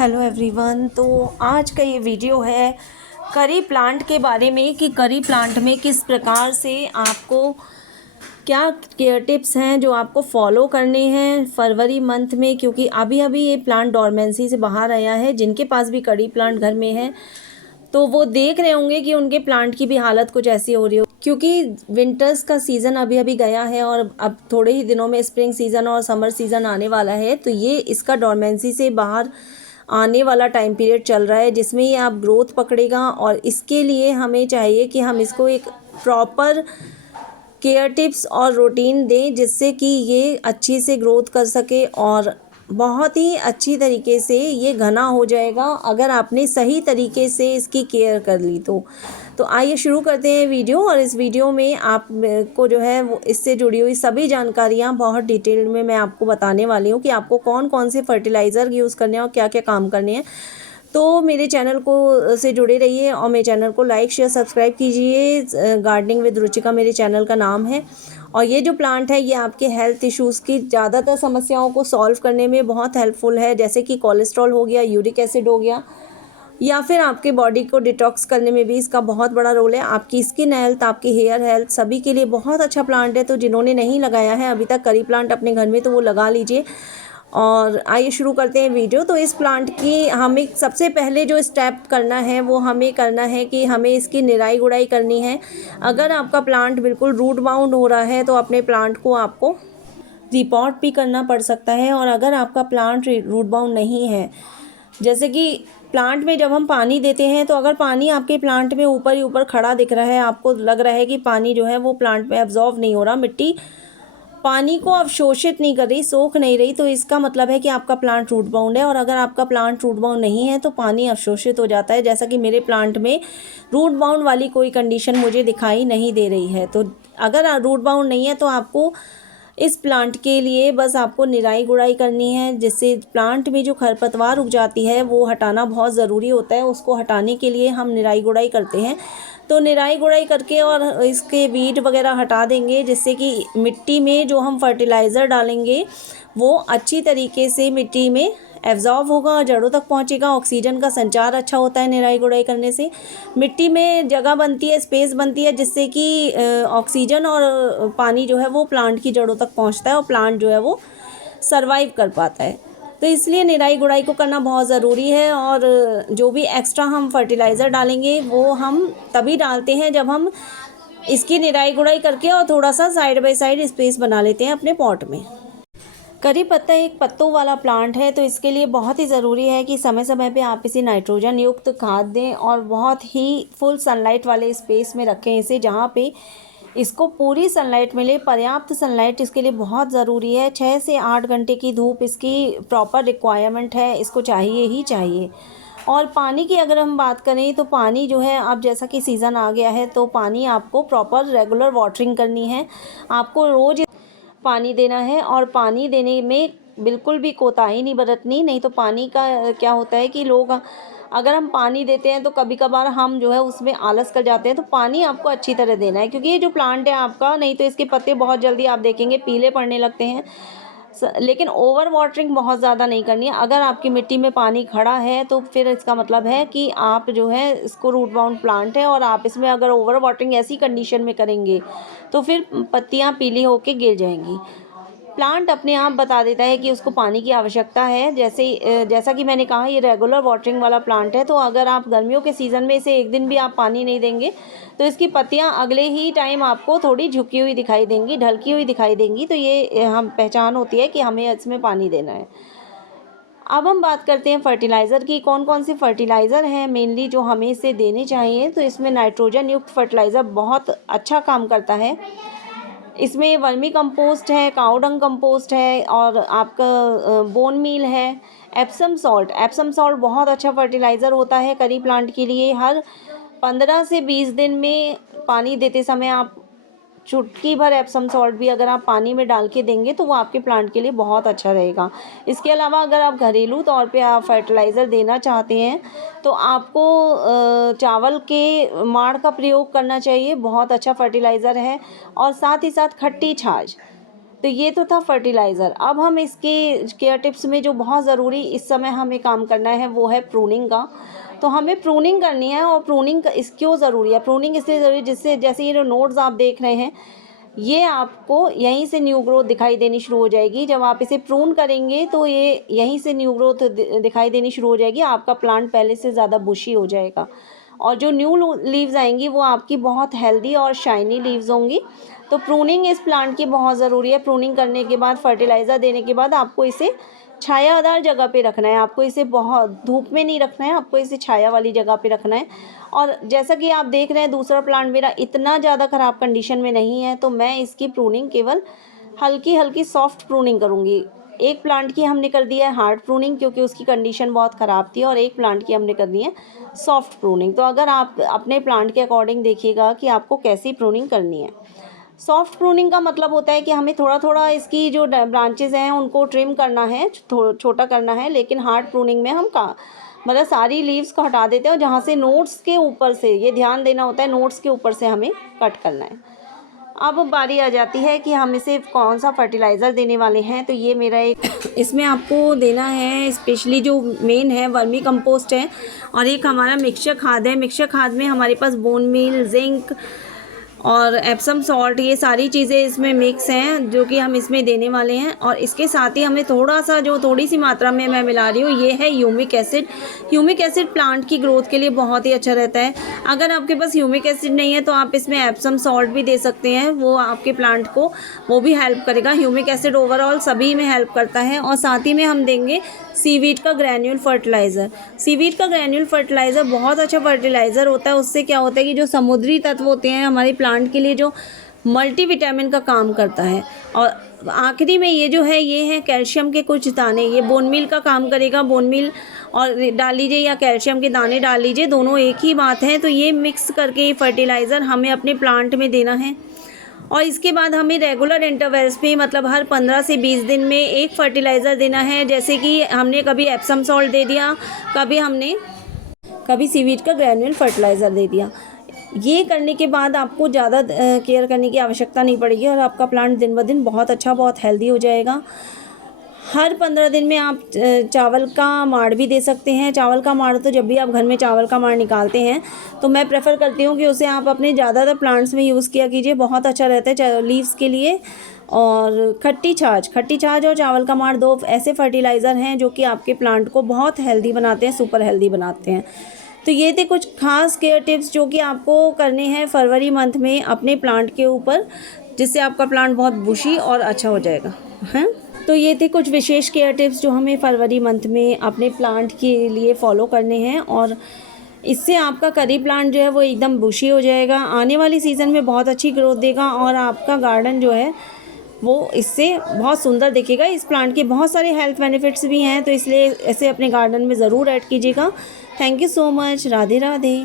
Hello everyone. तो आज का ये वीडियो है करी प्लांट के बारे में कि करी प्लांट में किस प्रकार से आपको क्या केयर टिप्स हैं जो आपको फॉलो करने हैं फरवरी मंथ में, क्योंकि अभी अभी ये प्लांट डॉर्मेंसी से बाहर आया है। जिनके पास भी करी प्लांट घर में है तो वो देख रहे होंगे कि उनके प्लांट की भी हालत कुछ ऐसी हो रही हो, क्योंकि विंटर्स का सीज़न अभी अभी गया है और अब थोड़े ही दिनों में स्प्रिंग सीज़न और समर सीज़न आने वाला है। तो ये इसका डॉर्मेंसी से बाहर आने वाला टाइम पीरियड चल रहा है जिसमें ये आप ग्रोथ पकड़ेगा। और इसके लिए हमें चाहिए कि हम इसको एक प्रॉपर केयर टिप्स और रूटीन दें जिससे कि ये अच्छी से ग्रोथ कर सके और बहुत ही अच्छी तरीके से ये घना हो जाएगा अगर आपने सही तरीके से इसकी केयर कर ली तो आइए शुरू करते हैं वीडियो। और इस वीडियो में आप को जो है वो इससे जुड़ी हुई सभी जानकारियाँ बहुत डिटेल में मैं आपको बताने वाली हूँ कि आपको कौन कौन से फर्टिलाइज़र यूज़ करने हैं और क्या क्या काम करने हैं। तो मेरे चैनल को से जुड़े रहिए और मेरे चैनल को लाइक शेयर सब्सक्राइब कीजिए। गार्डनिंग विद रुचिका मेरे चैनल का नाम है। और ये जो प्लांट है ये आपके हेल्थ इश्यूज़ की ज़्यादातर समस्याओं को सॉल्व करने में बहुत हेल्पफुल है, जैसे कि कोलेस्ट्रॉल हो गया, यूरिक एसिड हो गया, या फिर आपके बॉडी को डिटॉक्स करने में भी इसका बहुत बड़ा रोल है। आपकी स्किन हेल्थ, आपकी हेयर हेल्थ, सभी के लिए बहुत अच्छा प्लांट है। तो जिन्होंने नहीं लगाया है अभी तक करी प्लांट अपने घर में तो वो लगा लीजिए। और आइए शुरू करते हैं वीडियो। तो इस प्लांट की हमें सबसे पहले जो स्टेप करना है वो हमें करना है कि हमें इसकी निराई गुड़ाई करनी है। अगर आपका प्लांट बिल्कुल रूट बाउंड हो रहा है तो अपने प्लांट को आपको रिपोर्ट भी करना पड़ सकता है। और अगर आपका प्लांट रूट बाउंड नहीं है, जैसे कि प्लांट में जब हम पानी देते हैं तो अगर पानी आपके प्लांट में ऊपर ही ऊपर खड़ा दिख रहा है, आपको लग रहा है कि पानी जो है वो प्लांट में एब्जॉर्व नहीं हो रहा, मिट्टी पानी को अवशोषित नहीं कर रही, सोख नहीं रही, तो इसका मतलब है कि आपका प्लांट रूट बाउंड है। और अगर आपका प्लांट रूट बाउंड नहीं है तो पानी अवशोषित हो जाता है, जैसा कि मेरे प्लांट में रूट बाउंड वाली कोई कंडीशन मुझे दिखाई नहीं दे रही है। तो अगर रूट बाउंड नहीं है तो आपको इस प्लांट के लिए बस आपको निराई गुड़ाई करनी है, जिससे प्लांट में जो खरपतवार उग जाती है वो हटाना बहुत ज़रूरी होता है। उसको हटाने के लिए हम निराई गुड़ाई करते हैं। तो निराई गुड़ाई करके और इसके वीड वगैरह हटा देंगे, जिससे कि मिट्टी में जो हम फर्टिलाइज़र डालेंगे वो अच्छी तरीके से मिट्टी में एब्जॉर्ब होगा और जड़ों तक पहुंचेगा। ऑक्सीजन का संचार अच्छा होता है निराई गुड़ाई करने से। मिट्टी में जगह बनती है, स्पेस बनती है, जिससे कि ऑक्सीजन और पानी जो है वो प्लांट की जड़ों तक पहुंचता है और प्लांट जो है वो सरवाइव कर पाता है। तो इसलिए निराई गुड़ाई को करना बहुत ज़रूरी है। और जो भी एक्स्ट्रा हम फर्टिलाइज़र डालेंगे वो हम तभी डालते हैं जब हम इसकी निराई गुड़ाई करके और थोड़ा सा साइड बाय साइड स्पेस बना लेते हैं अपने पॉट में। करी पत्ता एक पत्तों वाला प्लांट है, तो इसके लिए बहुत ही ज़रूरी है कि समय समय पे आप इसे नाइट्रोजन युक्त खाद दें और बहुत ही फुल सनलाइट वाले स्पेस में रखें इसे, जहाँ पे इसको पूरी सनलाइट मिले। पर्याप्त सनलाइट इसके लिए बहुत ज़रूरी है। 6 से 8 घंटे की धूप इसकी प्रॉपर रिक्वायरमेंट है, इसको चाहिए ही चाहिए। और पानी की अगर हम बात करें तो पानी जो है, अब जैसा कि सीज़न आ गया है तो पानी आपको प्रॉपर रेगुलर वाटरिंग करनी है। आपको रोज़ पानी देना है और पानी देने में बिल्कुल भी कोताही नहीं बरतनी। नहीं तो पानी का क्या होता है कि लोग अगर हम पानी देते हैं तो कभी कभार हम जो है उसमें आलस कर जाते हैं। तो पानी आपको अच्छी तरह देना है, क्योंकि ये जो प्लांट है आपका, नहीं तो इसके पत्ते बहुत जल्दी आप देखेंगे पीले पड़ने लगते हैं। लेकिन ओवर वाटरिंग बहुत ज़्यादा नहीं करनी है। अगर आपकी मिट्टी में पानी खड़ा है तो फिर इसका मतलब है कि आप जो है इसको रूट बाउंड प्लांट है, और आप इसमें अगर ओवर वाटरिंग ऐसी कंडीशन में करेंगे तो फिर पत्तियां पीली होके गिर जाएंगी। प्लांट अपने आप बता देता है कि उसको पानी की आवश्यकता है। जैसा कि मैंने कहा, ये रेगुलर वाटरिंग वाला प्लांट है। तो अगर आप गर्मियों के सीज़न में इसे एक दिन भी आप पानी नहीं देंगे तो इसकी पत्तियां अगले ही टाइम आपको थोड़ी झुकी हुई दिखाई देंगी, ढलकी हुई दिखाई देंगी। तो ये हम पहचान होती है कि हमें इसमें पानी देना है। अब हम बात करते हैं फर्टिलाइज़र की। कौन कौन से फर्टिलाइज़र हैं मेनली जो हमें इसे देने चाहिए। तो इसमें नाइट्रोजन युक्त फर्टिलाइज़र बहुत अच्छा काम करता है। इसमें वर्मी कंपोस्ट है, काउडंग कंपोस्ट है, और आपका बोन मील है, एप्सम सॉल्ट बहुत अच्छा फर्टिलाइज़र होता है करी प्लांट के लिए। हर 15 से 20 दिन में पानी देते समय आप चुटकी भर एप्सम सॉल्ट भी अगर आप पानी में डाल के देंगे तो वो आपके प्लांट के लिए बहुत अच्छा रहेगा। इसके अलावा अगर आप घरेलू तौर पे आप फर्टिलाइज़र देना चाहते हैं तो आपको चावल के माड़ का प्रयोग करना चाहिए, बहुत अच्छा फर्टिलाइज़र है। और साथ ही साथ खट्टी छाछ, तो ये तो था फर्टिलाइज़र। अब हम इसके केयर टिप्स में जो बहुत ज़रूरी इस समय हमें काम करना है वो है प्रूनिंग का। तो हमें प्रूनिंग करनी है, और प्रूनिंग इस क्यों ज़रूरी है? प्रूनिंग इसलिए ज़रूरी है जिससे, जैसे ये जो नोड्स आप देख रहे हैं, ये आपको यहीं से न्यू ग्रोथ दिखाई देनी शुरू हो जाएगी। जब आप इसे प्रून करेंगे तो ये यहीं से न्यू ग्रोथ दिखाई देनी शुरू हो जाएगी। आपका प्लांट पहले से ज़्यादा बुशी हो जाएगा, और जो न्यू लीव्स आएंगी वो आपकी बहुत हेल्दी और शाइनी लीव्स होंगी। तो प्रूनिंग इस प्लांट की बहुत ज़रूरी है। प्रूनिंग करने के बाद, फर्टिलाइज़र देने के बाद, आपको इसे छायादार जगह पे रखना है। आपको इसे बहुत धूप में नहीं रखना है, आपको इसे छाया वाली जगह पे रखना है। और जैसा कि आप देख रहे हैं, दूसरा प्लांट मेरा इतना ज़्यादा ख़राब कंडीशन में नहीं है, तो मैं इसकी प्रूनिंग केवल हल्की हल्की सॉफ्ट प्रूनिंग करूँगी। एक प्लांट की हमने कर दिया है हार्ड प्रूनिंग, क्योंकि उसकी कंडीशन बहुत ख़राब थी, और एक प्लांट की हमने कर दी है सॉफ्ट प्रूनिंग। तो अगर आप अपने प्लांट के अकॉर्डिंग देखिएगा कि आपको कैसी प्रूनिंग करनी है। सॉफ्ट प्रूनिंग का मतलब होता है कि हमें थोड़ा थोड़ा इसकी जो ब्रांचेज़ हैं उनको ट्रिम करना है, छोटा करना है। लेकिन हार्ड प्रूनिंग में हम मतलब सारी लीव्स को हटा देते हैं, और जहाँ से नोट्स के ऊपर से, ये ध्यान देना होता है, नोट्स के ऊपर से हमें कट करना है। अब बारी आ जाती है कि हम इसे कौन सा फर्टिलाइज़र देने वाले हैं। तो ये मेरा एक इसमें आपको देना है, स्पेशली जो मेन है वर्मी कंपोस्ट है, और एक हमारा मिक्सचर खाद है। मिक्सचर खाद में हमारे पास बोन मील, जिंक और एप्सम सॉल्ट, ये सारी चीज़ें इसमें मिक्स हैं जो कि हम इसमें देने वाले हैं। और इसके साथ ही हमें थोड़ा सा, जो थोड़ी सी मात्रा में मैं मिला रही हूँ, ये है humic acid. Humic acid plant की ग्रोथ के लिए बहुत ही अच्छा रहता है। अगर आपके पास ह्यूमिक एसिड नहीं है तो आप इसमें एप्सम सॉल्ट भी दे सकते हैं, वो आपके प्लांट को वो भी हेल्प करेगा। ह्यूमिक एसिड ओवरऑल सभी में हेल्प करता है। और साथ ही में हम देंगे सीवीड का ग्रैन्यूल फर्टिलाइज़र। सीवीड का ग्रैन्यूल फर्टिलाइज़र बहुत अच्छा फर्टिलाइज़र होता है। उससे क्या होता है कि जो समुद्री तत्व होते हैं हमारे प्लांट के लिए, जो मल्टीविटामिन का काम करता है। और आखिरी में ये जो है, ये है कैल्शियम के कुछ दाने, ये बोन मील का काम करेगा। बोन मील और डाल लीजिए या कैल्शियम के दाने डाल लीजिए, दोनों एक ही बात है। तो ये मिक्स करके ये फर्टिलाइज़र हमें अपने प्लांट में देना है। और इसके बाद हमें रेगुलर इंटरवल्स पे, मतलब हर 15 से 20 दिन में एक फर्टिलाइज़र देना है। जैसे कि हमने कभी एप्सम सॉल्ट दे दिया, कभी सीवीड का ग्रैन्यूल फर्टिलाइज़र दे दिया। ये करने के बाद आपको ज़्यादा केयर करने की आवश्यकता नहीं पड़ेगी, और आपका प्लांट दिन ब दिन बहुत अच्छा, बहुत हेल्दी हो जाएगा। हर 15 दिन में आप चावल का माड़ भी दे सकते हैं। चावल का माड़, तो जब भी आप घर में चावल का माड़ निकालते हैं तो मैं प्रेफर करती हूँ कि उसे आप अपने ज़्यादातर प्लांट्स में यूज़ किया कीजिए, बहुत अच्छा रहता है लीव्स के लिए। और खट्टी छाछ और चावल का माड़, दो ऐसे फर्टिलाइज़र हैं जो कि आपके प्लांट को बहुत हेल्दी बनाते हैं, सुपर हेल्दी बनाते हैं। तो ये थे कुछ खास केयर टिप्स जो कि आपको करने हैं फरवरी मंथ में अपने प्लांट के ऊपर, जिससे आपका प्लांट बहुत बुशी और अच्छा हो जाएगा, हैं। तो ये थे कुछ विशेष केयर टिप्स जो हमें फरवरी मंथ में अपने प्लांट के लिए फॉलो करने हैं, और इससे आपका करी प्लांट जो है वो एकदम बुशी हो जाएगा, आने वाली सीज़न में बहुत अच्छी ग्रोथ देगा, और आपका गार्डन जो है वो इससे बहुत सुंदर दिखेगा। इस प्लांट के बहुत सारे हेल्थ बेनिफिट्स भी हैं, तो इसलिए ऐसे अपने गार्डन में ज़रूर ऐड कीजिएगा। Thank you so much. Radhe Radhe.